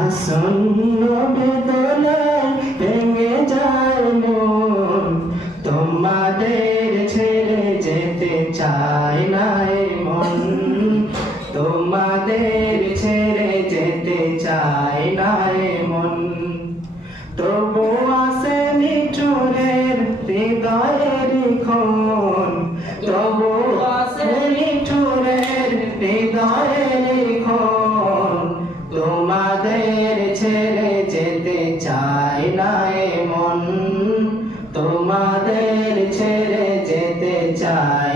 আসন্ন বেদনায় ভেঙে যায় মন, তোমাদের ছেড়ে যেতে চায় না এ মন, তোমাদের ছেড়ে যেতে চায় না এ মন। তবু আসে নিঠুরের হৃদয়ের খন, তবু আসে নিঠুরের হৃদয়ের খন, তোমাদের ছেড়ে যেতে চায় না এ মন, তোমাদের ছেড়ে যেতে চায়